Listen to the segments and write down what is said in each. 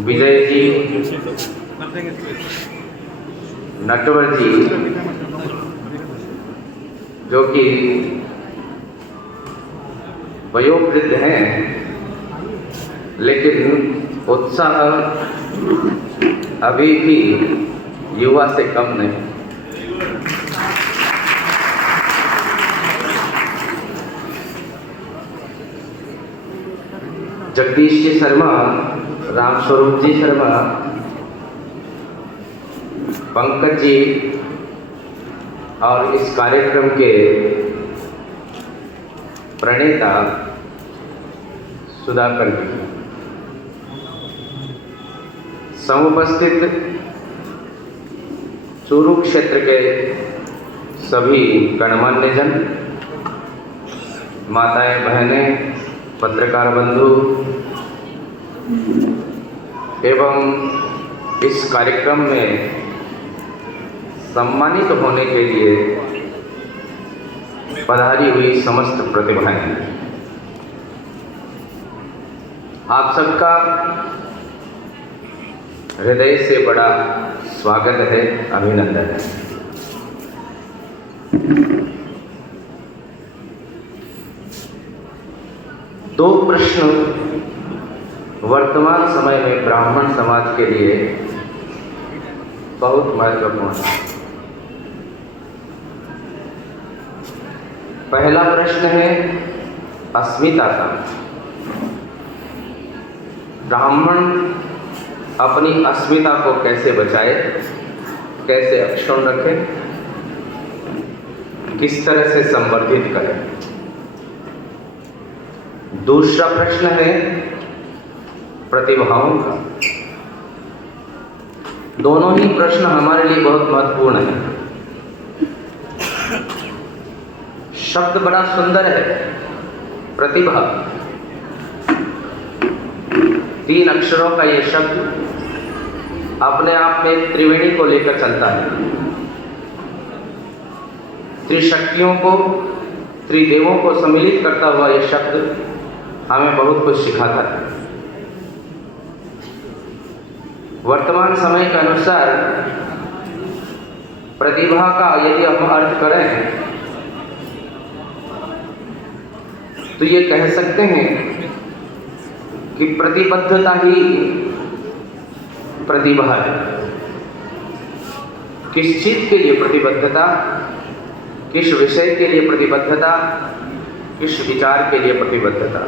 विजय जी, नटवर जी, जो कि वयोवृद्ध हैं लेकिन उत्साह अभी भी युवा से कम नहीं। जगदीश जी शर्मा, रामस्वरूप जी शर्मा, पंकज जी और इस कार्यक्रम के प्रणेता सुधाकर जी, समुपस्थित चूरू क्षेत्र के सभी गणमान्य जन, माताएं, बहनें, पत्रकार बंधु एवं इस कार्यक्रम में सम्मानित होने के लिए पधारी हुई समस्त प्रतिभाएं, आप सबका हृदय से बड़ा स्वागत है, अभिनंदन है। दो प्रश्न वर्तमान समय में ब्राह्मण समाज के लिए बहुत महत्वपूर्ण है। पहला प्रश्न है अस्मिता का। ब्राह्मण अपनी अस्मिता को कैसे बचाए, कैसे अक्षुण्ण रखे, किस तरह से संवर्धित करें। दूसरा प्रश्न है प्रतिभाओं का। दोनों ही प्रश्न हमारे लिए बहुत महत्वपूर्ण है। शब्द बड़ा सुंदर है, प्रतिभा। 3 अक्षरों का ये शब्द अपने आप में त्रिवेणी को लेकर चलता है। त्रिशक्तियों को, त्रिदेवों को सम्मिलित करता हुआ ये शब्द हमें बहुत कुछ सिखाता है। वर्तमान समय के अनुसार प्रतिभा का यदि हम अर्थ करें तो ये कह सकते हैं कि प्रतिबद्धता ही प्रतिभा है। किस चीज के लिए प्रतिबद्धता, किस विषय के लिए प्रतिबद्धता, किस विचार के लिए प्रतिबद्धता।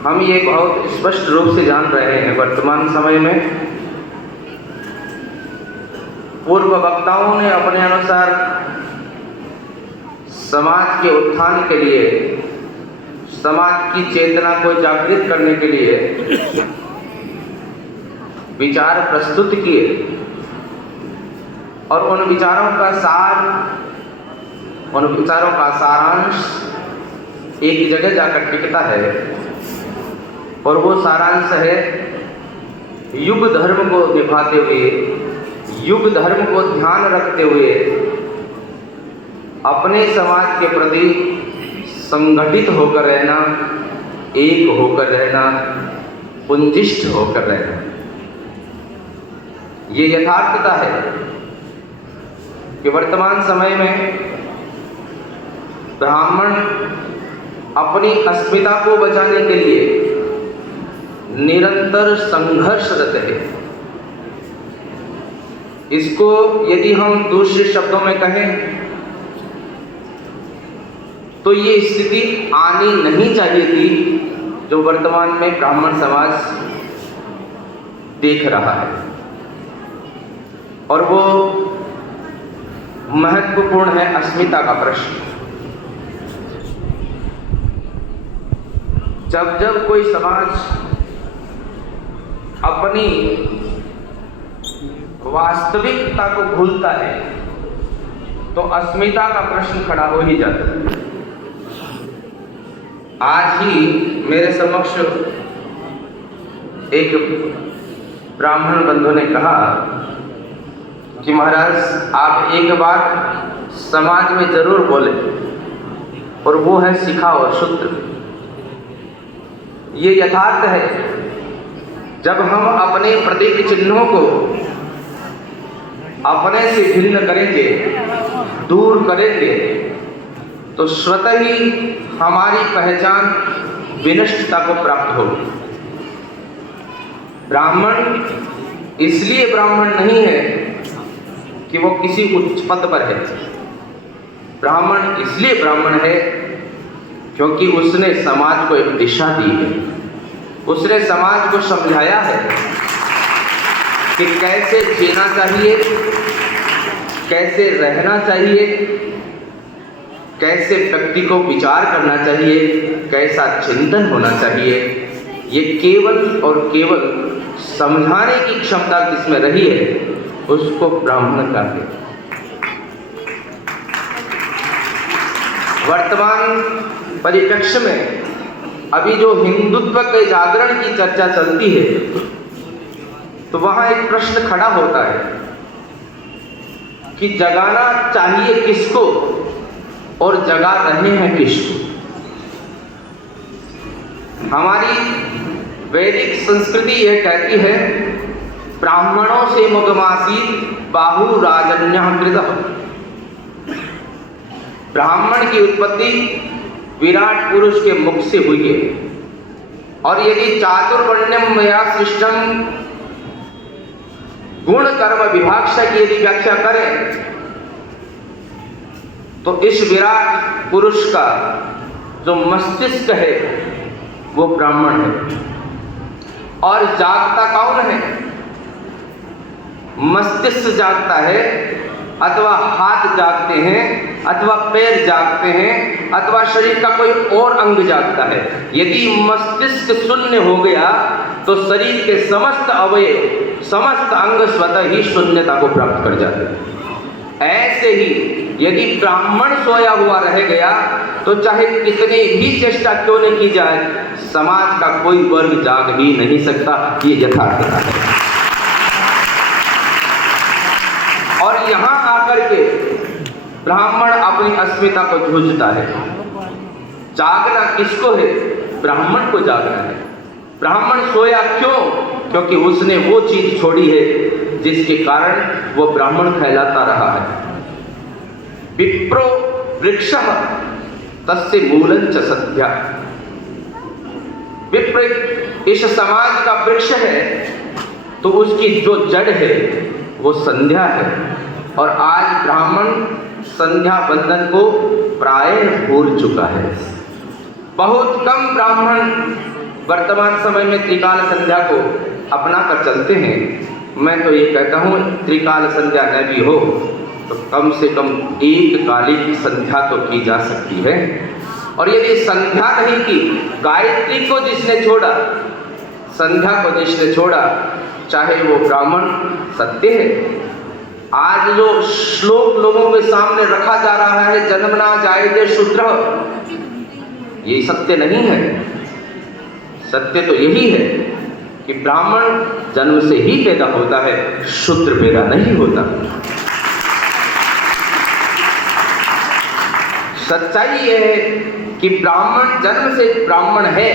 हम ये बहुत स्पष्ट रूप से जान रहे हैं वर्तमान समय में। पूर्व वक्ताओं ने अपने अनुसार समाज के उत्थान के लिए, समाज की चेतना को जागृत करने के लिए विचार प्रस्तुत किए और उन विचारों का सार, उन विचारों का सारांश एक जगह जाकर टिकता है और वो सारांश है युग धर्म को निभाते हुए, युग धर्म को ध्यान रखते हुए अपने समाज के प्रति संगठित होकर रहना, एक होकर रहना, पुंजिष्ठ होकर रहना। ये यथार्थता है कि वर्तमान समय में ब्राह्मण अपनी अस्मिता को बचाने के लिए निरंतर संघर्षरत है। इसको यदि हम दूसरे शब्दों में कहें तो ये स्थिति आनी नहीं चाहिए थी जो वर्तमान में ब्राह्मण समाज देख रहा है, और वो महत्वपूर्ण है अस्मिता का प्रश्न। जब जब कोई समाज अपनी वास्तविकता को भूलता है तो अस्मिता का प्रश्न खड़ा हो ही जाता है। आज ही मेरे समक्ष एक ब्राह्मण बंधु ने कहा कि महाराज आप एक बात समाज में जरूर बोले, और वो है सिखाओ सूत्र। ये यथार्थ है, जब हम अपने प्रतीक चिन्हों को अपने से भिन्न करेंगे, दूर करेंगे, तो स्वतः ही हमारी पहचान विनष्टता को प्राप्त होगी। ब्राह्मण इसलिए ब्राह्मण नहीं है कि वो किसी उच्च पद पर है। ब्राह्मण इसलिए ब्राह्मण है क्योंकि उसने समाज को एक दिशा दी है, उसने समाज को समझाया है कि कैसे जीना चाहिए, कैसे रहना चाहिए, कैसे व्यक्ति को विचार करना चाहिए, कैसा चिंतन होना चाहिए। ये केवल और केवल समझाने की क्षमता जिसमें रही है उसको ब्राह्मण कहते हैं। वर्तमान परिप्रेक्ष्य में अभी जो हिंदुत्व के जागरण की चर्चा चलती है, तो वहां एक प्रश्न खड़ा होता है कि जगाना चाहिए किसको और जगा रहे हैं किसको। हमारी वैदिक संस्कृति यह कहती है, ब्राह्मणों से मुगमासीत बाहु राजन्यकृत। ब्राह्मण की उत्पत्ति विराट पुरुष के मुख से हुई है, और यदि चातुर्वर्ण्यम मया सृष्टम गुण कर्म विभाक्षा की यदि व्याख्या करें तो इस विराट पुरुष का जो मस्तिष्क है वो ब्राह्मण है। और जागता कौन है? मस्तिष्क जागता है, अथवा हाथ जागते हैं, अथवा पैर जागते हैं, अथवा शरीर का कोई और अंग जागता है। यदि मस्तिष्क शून्य हो गया तो शरीर के समस्त अवयव, समस्त अंग स्वतः ही शून्यता को प्राप्त कर जाते हैं। ऐसे ही यदि ब्राह्मण सोया हुआ रह गया तो चाहे कितने भी चेष्टा क्यों न की जाए, समाज का कोई वर्ग जाग ही नहीं सकता। ये यथार्थता है। और यहाँ आकर के ब्राह्मण अपनी अस्मिता को जूझता है। जागना किसको है? ब्राह्मण को जागना है। ब्राह्मण सोया क्यों? क्योंकि उसने वो चीज छोड़ी है जिसके कारण वो ब्राह्मण कहलाता रहा है। विप्रो वृक्षः तस्य मूलं च सद्या। विप्र इस समाज का वृक्ष है तो उसकी जो जड़ है वो संध्या है। और आज ब्राह्मण संध्या बंधन को प्रायः भूल चुका है। बहुत कम ब्राह्मण वर्तमान समय में त्रिकाल संध्या को अपना कर चलते हैं। मैं तो ये कहता हूँ, त्रिकाल संध्या न भी हो तो कम से कम एक कालिक संध्या तो की जा सकती है। और यदि संध्या नहीं की, गायत्री को जिसने छोड़ा, संध्या को जिसने छोड़ा, चाहे वो ब्राह्मण सत्य है। आज जो श्लोक लोगों के सामने रखा जा रहा है, जन्मना जायते शूद्र, ये सत्य नहीं है। सत्य तो यही है कि ब्राह्मण जन्म से ही पैदा होता है, शूद्र पैदा नहीं होता। सच्चाई यह है कि ब्राह्मण जन्म से ब्राह्मण है,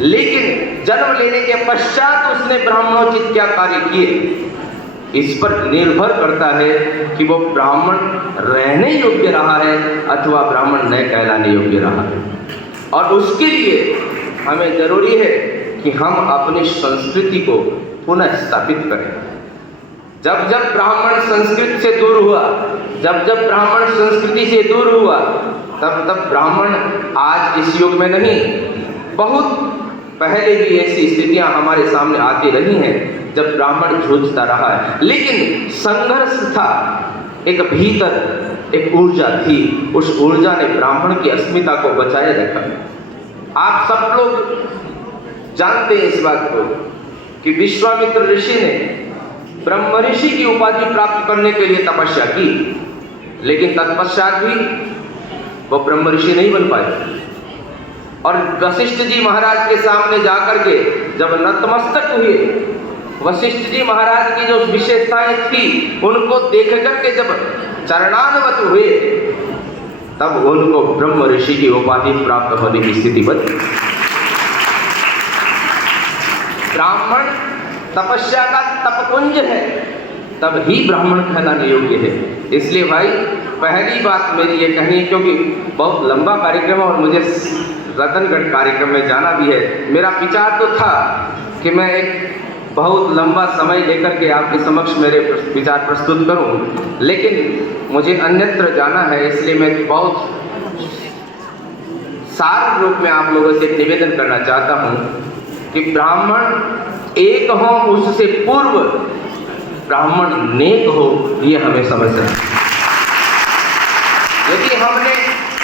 लेकिन जन्म लेने के पश्चात उसने ब्राह्मणोचित क्या कार्य किए, इस पर निर्भर करता है कि वो ब्राह्मण रहने योग्य रहा है अथवा ब्राह्मण न कहलाने योग्य रहा है। और उसके लिए हमें जरूरी है कि हम अपनी संस्कृति को पुनः स्थापित करें। जब जब ब्राह्मण संस्कृति से दूर हुआ, जब जब ब्राह्मण संस्कृति से दूर हुआ, तब तब ब्राह्मण आज इस युग में नहीं, बहुत पहले भी ऐसी स्थितियां हमारे सामने आती रही हैं जब ब्राह्मण जूझता रहा है। लेकिन संघर्ष था, एक भीतर एक ऊर्जा थी, उस ऊर्जा ने ब्राह्मण की अस्मिता को बचाए रखा। आप सब लोग जानते हैं इस बात को कि विश्वामित्र ऋषि ने ब्रह्म ऋषि की उपाधि प्राप्त करने के लिए तपस्या की, लेकिन तत्पश्चात भी वो ब्रह्म ऋषि नहीं बन पाए। और वशिष्ठ जी महाराज के सामने जाकर के जब नतमस्तक हुए, वशिष्ठ जी महाराज की जो विशेषताएं थी उनको देख करके जब चरणानवत हुए, तब उनको ब्रह्म ऋषि की उपाधि प्राप्त होने की स्थिति बनी। ब्राह्मण तपस्या का तपपुंज है, तब ही ब्राह्मण कहलाने योग्य है। इसलिए भाई पहली बात मेरी ये कहनी है, क्योंकि बहुत लंबा कार्यक्रम है और मुझे रतनगढ़ कार्यक्रम में जाना भी है। मेरा विचार तो था कि मैं एक बहुत लंबा समय लेकर के आपके समक्ष मेरे विचार प्रस्तुत करूं, लेकिन मुझे अन्यत्र जाना है। इसलिए मैं बहुत सार रूप में आप लोगों से निवेदन करना चाहता हूं कि ब्राह्मण एक हो, उससे पूर्व ब्राह्मण नेक हो, ये हमें समझना है। यदि हमने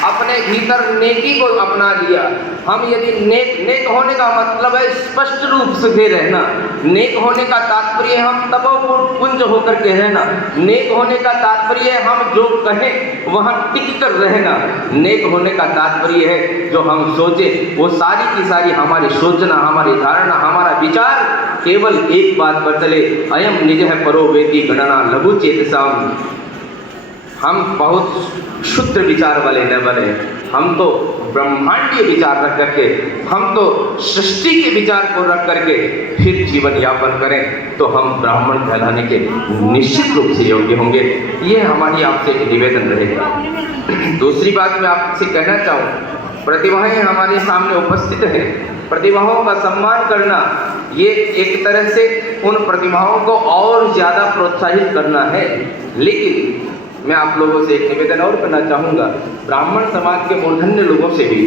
अपने भीतर नेकी को अपना लिया, हम यदि नेक होने का मतलब है स्पष्ट रूप से रहना। नेक होने का तात्पर्य हम तपोपुंज होकर के रहना। नेक होने का तात्पर्य है हम जो कहें वहाँ टिक कर रहना। नेक होने का तात्पर्य है जो हम सोचे वो सारी की सारी हमारी सोचना, हमारी धारणा, हमारा विचार केवल एक बात पर चले, अयम निजः परो वेति गणना लघु चेतसाम। हम बहुत शुद्ध विचार वाले न बने, हम तो ब्रह्मांडीय विचार रख करके, हम तो सृष्टि के विचार को रख करके फिर जीवन यापन करें तो हम ब्राह्मण कहलाने के निश्चित रूप से योग्य होंगे। ये हमारी आपसे एक निवेदन रहेगा। दूसरी बात मैं आपसे कहना चाहूँ, प्रतिभाएं हमारे सामने उपस्थित हैं, प्रतिभाओं का सम्मान करना ये एक तरह से उन प्रतिभाओं को और ज़्यादा प्रोत्साहित करना है। लेकिन मैं आप लोगों से एक निवेदन और करना चाहूँगा, ब्राह्मण समाज के मूर्धन्य लोगों से भी,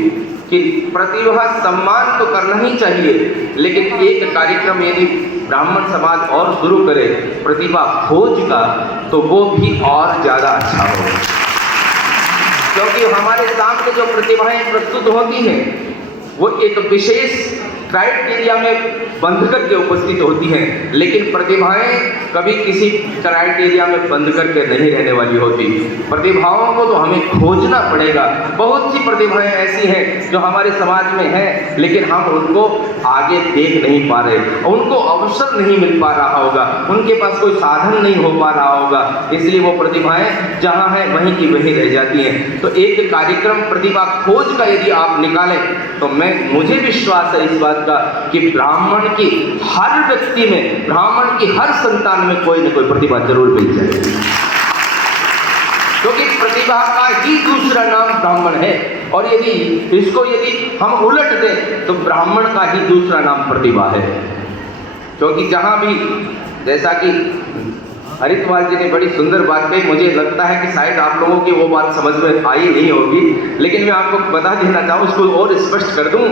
कि प्रतिभा सम्मान तो करना ही चाहिए, लेकिन एक कार्यक्रम यदि ब्राह्मण समाज और शुरू करे प्रतिभा खोज का, तो वो भी और ज़्यादा अच्छा हो। क्योंकि हमारे सामने जो प्रतिभाएं प्रस्तुत होती हैं वो एक विशेष क्राइटेरिया में बंध करके उपस्थित होती हैं, लेकिन प्रतिभाएं कभी किसी क्राइटेरिया में बंध करके नहीं रहने वाली होती। प्रतिभाओं को तो हमें खोजना पड़ेगा। बहुत सी प्रतिभाएं ऐसी हैं जो हमारे समाज में हैं, लेकिन हम उनको आगे देख नहीं पा रहे, उनको अवसर नहीं मिल पा रहा होगा, उनके पास कोई साधन नहीं हो पा रहा होगा, इसलिए वो प्रतिभाएं जहाँ हैं वहीं की वहीं रह जाती हैं। तो एक कार्यक्रम प्रतिभा खोज का यदि आप निकालें तो मुझे विश्वास है इस बात का कि ब्राह्मण की हर व्यक्ति में, ब्राह्मण की हर संतान में कोई न कोई प्रतिभा जरूर मिल जाएगी, क्योंकि प्रतिभा का ही दूसरा नाम ब्राह्मण है। और यदि हम उलट दें तो ब्राह्मण का ही दूसरा नाम प्रतिभा है। क्योंकि जहां भी, जैसा कि हरिद्वार जी ने बड़ी सुंदर बात कही, मुझे लगता है कि शायद आप लोगों की वो बात समझ में आई नहीं होगी, लेकिन मैं आपको बता देना चाहूँ, उसको और स्पष्ट कर दूं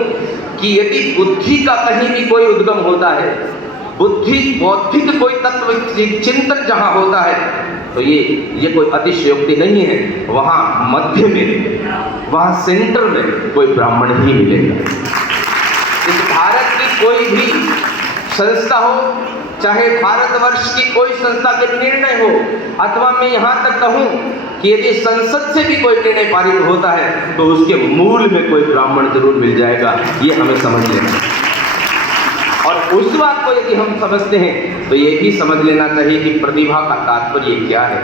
कि यदि बुद्धि का कहीं भी कोई उद्गम होता है, बुद्धि बौद्धिक कोई तत्व चिंतन जहाँ होता है, तो ये कोई अतिशयोक्ति नहीं है, वहाँ मध्य में, वहाँ सेंटर में कोई ब्राह्मण ही मिलेगा। इस भारत की कोई भी संस्था हो, चाहे भारतवर्ष की कोई संस्था के निर्णय हो, अथवा मैं यहाँ तक कहूँ कि यदि संसद से भी कोई निर्णय पारित होता है तो उसके मूल में कोई ब्राह्मण जरूर मिल जाएगा, ये हमें समझ लेना है। और उस बात को यदि हम समझते हैं तो ये भी समझ लेना चाहिए कि प्रतिभा का तात्पर्य क्या है।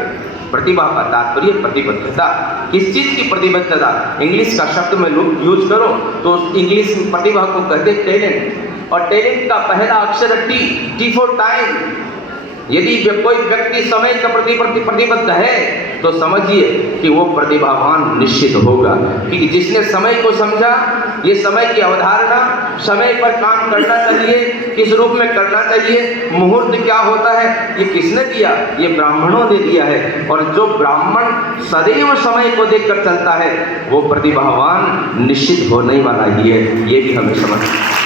प्रतिभा का तात्पर्य प्रतिबद्धता। किस चीज़ की प्रतिबद्धता? इंग्लिश का शब्द मैं यूज करूँ तो इंग्लिश में प्रतिभा को कहते टैलेंट, और टैलेंट का पहला अक्षर है टी फॉर टाइम। यदि कोई व्यक्ति समय का प्रति प्रतिबद्ध है तो समझिए कि वो प्रतिभावान निश्चित होगा, कि जिसने समय को समझा, ये समय की अवधारणा, समय पर काम करना चाहिए, किस रूप में करना चाहिए, मुहूर्त क्या होता है, ये किसने दिया? ये ब्राह्मणों ने दिया है। और जो ब्राह्मण सदैव समय को देखकर चलता है वो प्रतिभावान निश्चित होने वाला ही है, ये भी हमें समझना है।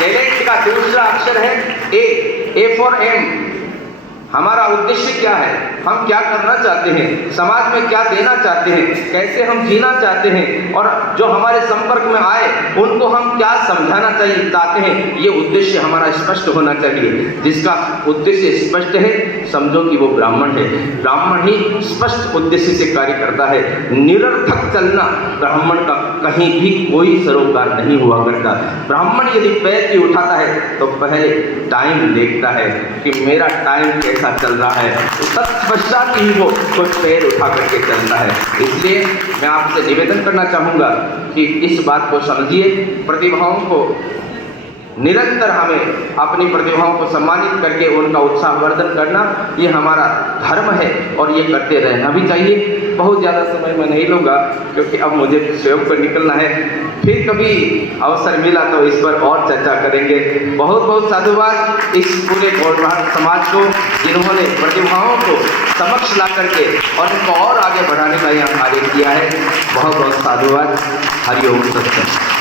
टैलेंट का दूसरा अक्षर है ए फॉर एम। हमारा उद्देश्य क्या है, हम क्या करना चाहते हैं, समाज में क्या देना चाहते हैं, कैसे हम जीना चाहते हैं, और जो हमारे संपर्क में आए उनको हम क्या समझाना चाहते हैं, ये उद्देश्य हमारा स्पष्ट होना चाहिए। जिसका उद्देश्य स्पष्ट है समझो कि वो ब्राह्मण है। ब्राह्मण ही स्पष्ट उद्देश्य से कार्य करता है। निरर्थक चलना ब्राह्मण का कहीं भी कोई सरोकार नहीं हुआ करता। ब्राह्मण यदि पैर की उठाता है तो पहले टाइम देखता है कि मेरा टाइम कैसा चल रहा है, तत्पश्चात ही वो कोई पैर उठा करके चलता है। इसलिए मैं आपसे निवेदन करना चाहूँगा कि इस बात को समझिए, प्रतिभाओं को निरंतर हमें अपनी प्रतिभाओं को सम्मानित करके उनका उत्साहवर्धन करना ये हमारा धर्म है और ये करते रहना भी चाहिए। बहुत ज़्यादा समय मैं नहीं लूँगा क्योंकि अब मुझे स्वयं पर निकलना है। फिर कभी अवसर मिला तो इस पर और चर्चा करेंगे। बहुत बहुत साधुवाद इस पूरे गौरवान समाज को जिन्होंने प्रतिभाओं को समक्ष ला करके और उनको और आगे बढ़ाने का यहाँ कार्य किया है। बहुत बहुत साधुवाद। हरि ओम सत्संग।